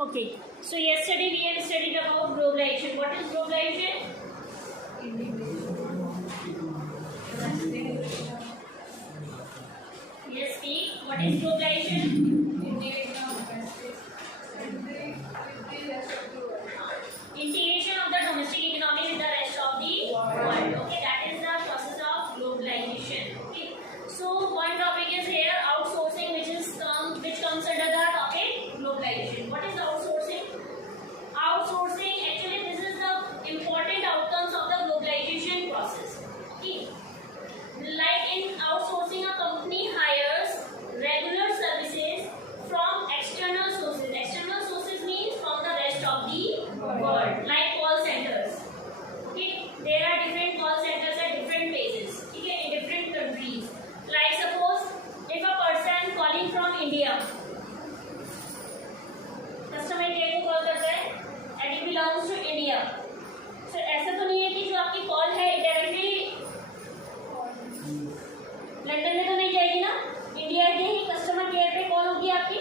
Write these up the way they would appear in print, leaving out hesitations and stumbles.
Okay, so yesterday we have studied about globalization. What is globalization? Yes, Steve. What is globalization? Integration of the domestic economy with the rest of the world. Okay, that is the process of globalization. Okay, so one topic is here outsourcing, which comes under the topic globalization. What is outsourcing? Outsourcing, actually, this is the important outcomes of the globalization process. Okay, like in outsourcing, a company hires regular services from external sources. External sources means from the rest of the world, like call centers. Okay, there are different call centers at different places. Okay, in different countries. Like suppose if a person calling from India, customer care को call करता है and it belongs to India. So ऐसा तो नहीं है कि जो आपकी कॉल है डायरेक्टली लंदन में तो नहीं जाएगी ना, इंडिया के ही कस्टमर केयर पे कॉल होगी आपकी.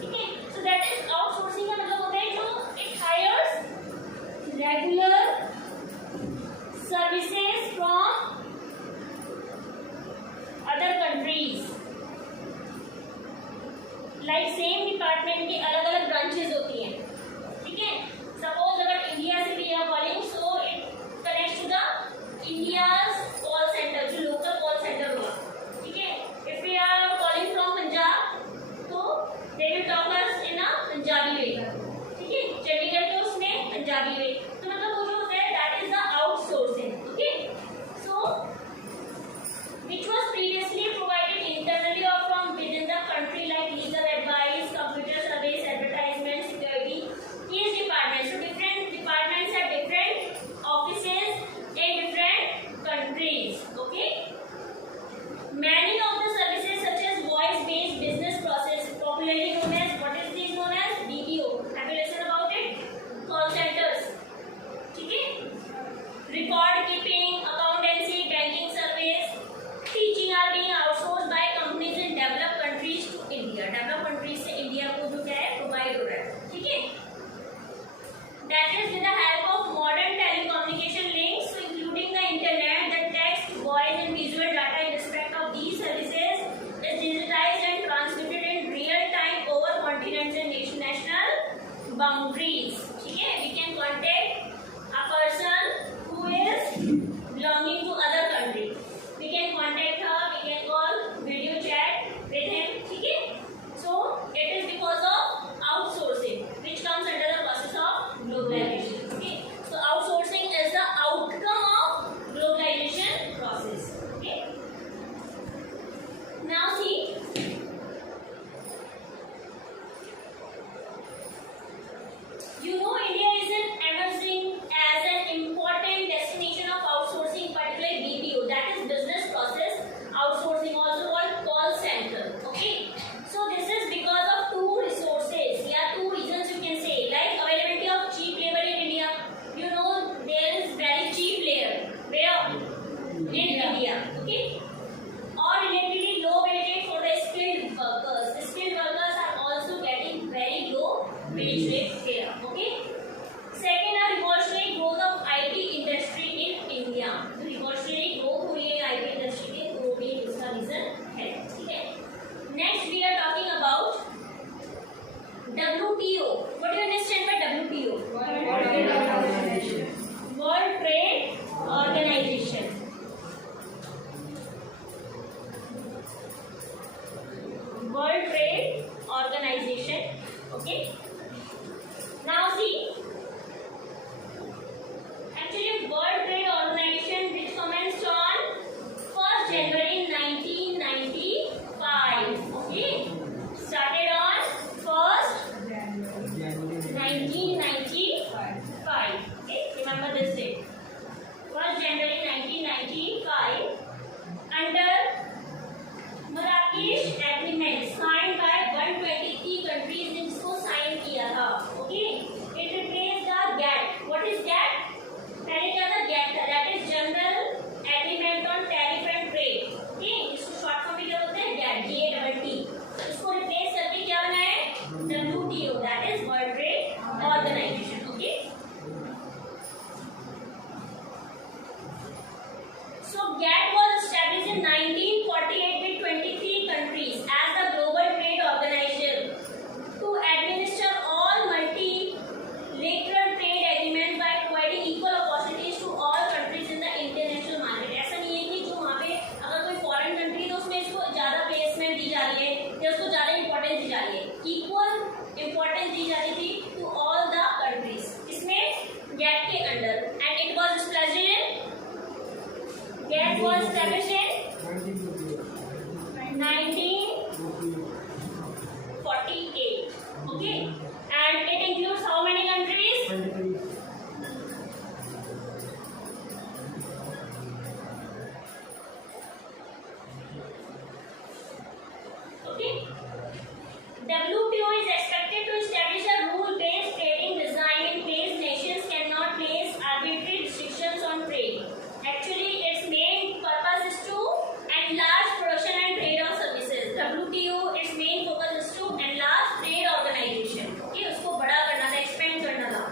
ठीक है, सो दैट इज आउटसोर्सिंग का मतलब होता है जो it hires regular services from other countries. Like same department की अलग अलग ब्रांचेस होती हैं. ठीक है, सपोज अगर इंडिया से भी है calling, so it connects to the India's call centre, जो लोकल कॉल सेंटर होगा. ठीक है, if we are calling from Punjab, तो they will talk us in a Punjabi way. ठीक है, चंडीगढ़ के उसमें पंजाबी वे. तो मतलब वो जो होता है that is the outsourcing. Okay, so which was previously provided internally or from within the country, like legal advice, computer service, advertisement, security, each department. So different departments have different offices in different countries. Okay, many of the services such as voice based business process, popularly known as, what is this known as, BPO. Have you listened about it? Call centers. ठीक है, record keeping, accountancy, banking service, teaching are being outsourced by companies in developed countries to India. Developed countries से India को जो क्या है provide हो रहा है. ठीक है, that is with the help of modern telecommunication links, so including the internet, the text, voice and visual data in respect of these services is digitized and transmitted in real time over continents and national boundaries. ठीक है, we can contact a person who is belonging to other country. We can contact her, we can call, video chat with him. ठीक है, so it is because of outsourcing, which comes under the process of globalization. Okay, so outsourcing is the outcome of globalization process. Okay, now see, you know India is an emerging as an important destination of outsourcing, particularly BPO, that is business process outsourcing, also called call center. Okay, so this is because of two resources, two reasons you can say, like availability of cheap labor in India. You know there is very cheap labor where in India. Okay, or relatively low wage for the skilled workers. Skilled workers are also getting very low wage rate here. Okay, second, a revolutionary growth of IT industry in India. तो revolutionary growth हुई है IT industry के, वो भी इसका reason है. ठीक है, next we are talking about WTO. What do you understand by WTO? World Trade Organization. World Trade Organization. Okay, now see, actually World Trade Organization, which commenced on 1st January 1995. Okay, started on 1st January 1995. Okay, remember this date, 1st January 1995, under Marrakesh Agreement signed by 123 countries ने इसको sign किया था. Okay, it replaced the GATT. What is GATT? पहले क्या था? GATT था, that is General Agreement on Tariff and Trade. was established in 1948. Okay, and it includes how many countries? 23. Okay. WTO is expected to establish a rule-based trading design in place. Nations cannot place arbitrary restrictions on trade. Actually, its main purpose is to enlarge production and trade of services. WTO, its main focus is to enlarge trade organization. Okay, उसको बड़ा करना था, expand करना था.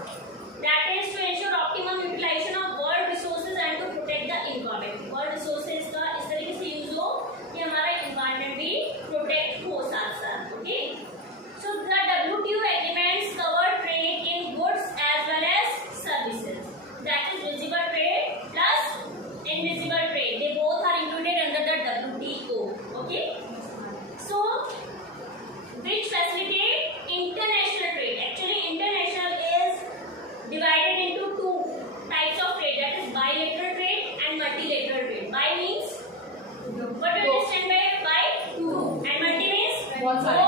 That is to ensure optimum utilization of world resources and to protect the environment. World resources का इस तरीके से use हो कि हमारा environment भी protect हो साथ साथ. Okay. So the WTO agreements cover trade in goods as well as services. That is visible trade plus invisible trade. They both are included under the WTO. Okay. So which facilitate international trade? Actually, international is divided into two types of trade. That is bilateral trade and multilateral trade. Bi means what do you understand by two, and multi means One side.